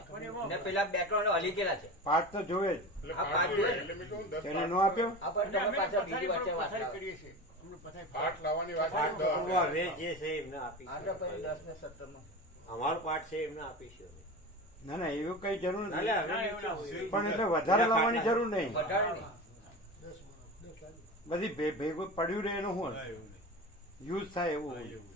ને પેલા બે ત્રણ હલી ગયેલા છે પાઠ તો જોવે જ. એટલે આ પાટ પાટ જોઈએ. જોઈએ. એટલે મેં કહ્યું 10 તેને ન આપ્યો આપણે તમે પાછળ બીજી વચ્ચે વાત કરો. કરીએ છીએ અમને પથારી પાટ લાવવાની વાત પાઠ તો કરી દસ. હવે જે છે એમને આ તો આપીશું. પછી 10 ને 17 માં અમારો પાઠ છે એમને આપીશું અમે. ના ના એવું કઈ જરૂર ના, નથી. ના, એવું ના હોય. પણ એટલે વધારે લાવવાની જરૂર નહીં. વધારે નહીં બધી ભેગું પડ્યું રહે એનું શું ના, એવું નહીં. યુઝ થાય એવું હા, હોય. એવું.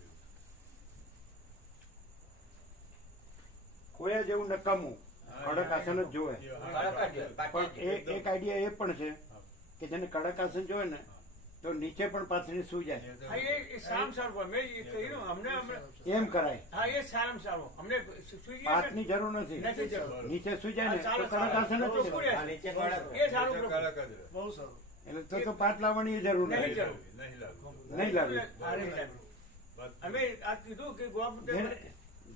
કોઈ જ એવું નકામું કડક આસન જ જોવે. કડક જ પણ પાટી એક આઈડિયા એ પણ છે કે જેને કડક આસન જોવે ને તો નીચે પણ પાથરી સુઈ જાય. હા, એ સારામાં સારું હોય. મેં એ કહ્યું અમને એમ કરાય. હા એ સારામાં સારું અમને સુઈ ગયા પાથની જરૂર નથી. નથી જરૂર. નીચે સુઈ જાય ને તો સારું, કડક આસન જ ચોખ્ખું છે. રહે. આ નીચે કડક એ સારું એટલે પ્રભુ. કડક જ રહે. બહુ સારું. એટલે તો પાઠ લાવવાની જરૂર નહીં નથી. જરૂર. નહીં લાગુ. નહીં લાવી. આ નહીં લાગ્યું. અમે આ કીધું કે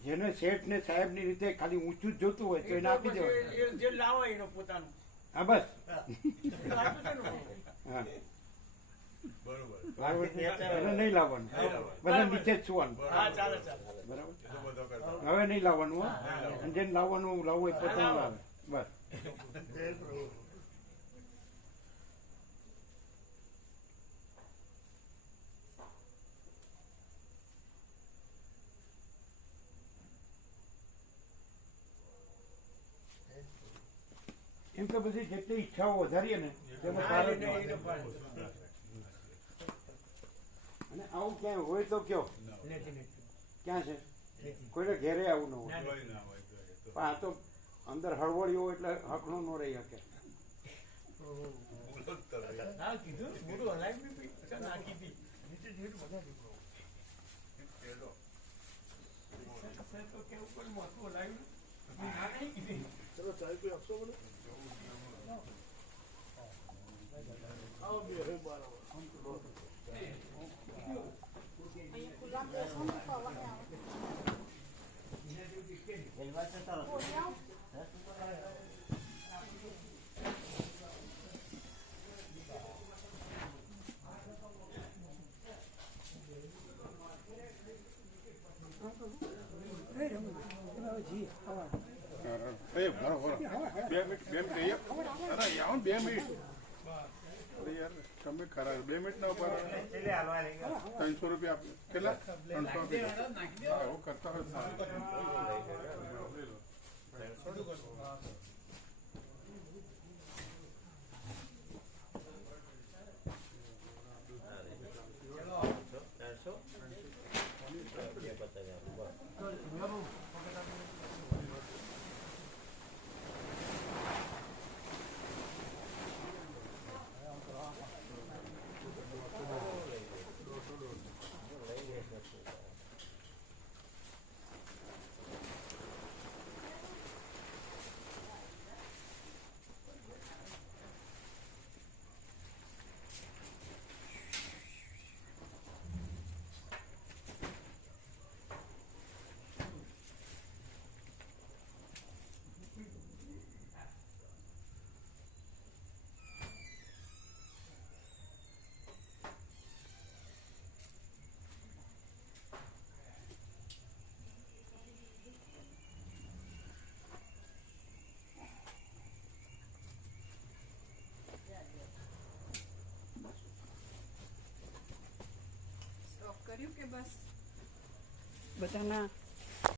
જેને શેઠ ને સાહેબ ની રીતે ખાલી ઊંચું જ જોતું હોય તો એને આપી દેવાય. જે લાવે એનો પોતાનું હા બસ. આપ્યું છે ને. હા બરોબર. બરાબર છે? એને નહીં લાવવાનું. બધા નીચે જ સુવાનું. હા ચાલે ચાલે. બરાબર. એ તો બધો કરતા. હવે નહીં લાવવાનું હો. અને જેને લાવવાનું લાવવું હોય પોતાનું લાવે. બસ. એમ તો બધી જેટલી ઈચ્છાઓ વધારીએ ને તેમાં હા, ભારત એને- નો. એને પણ. અને આવું ક્યાંય હોય તો કયો નથી, નથી. ક્યાં છે? કોઈને ઘેરે આવું ન હોય. કોઈ ના હોય તો એ તો. પણ આ તો અંદર હળવળ્યું હોય એટલે હકણો ન રહી શકે. બોલો જ તમે. હા કીધું મોટું હલાવી બી પી નાખી હતી નીચે જેવું બધા દીકરો પેલો. તો કેવું પણ મોટું હલાવ્યું ના નહીં કીધી ચલો ચાય કોઈ આપશો મને આવો બે હવે બરાબર એ ભરો ભરો 2 મિનિટ અરે આવો ને 2 મિનિટ અરે યાર તમે ખરા 2 મિનિટ ના ઉપર 300 રૂપિયા આપો કેટલા 300 રૂપિયા હા એવું કરતા હોય સારું. લઈ લો. સ્ટોપ કર્યું કે બસ બધાના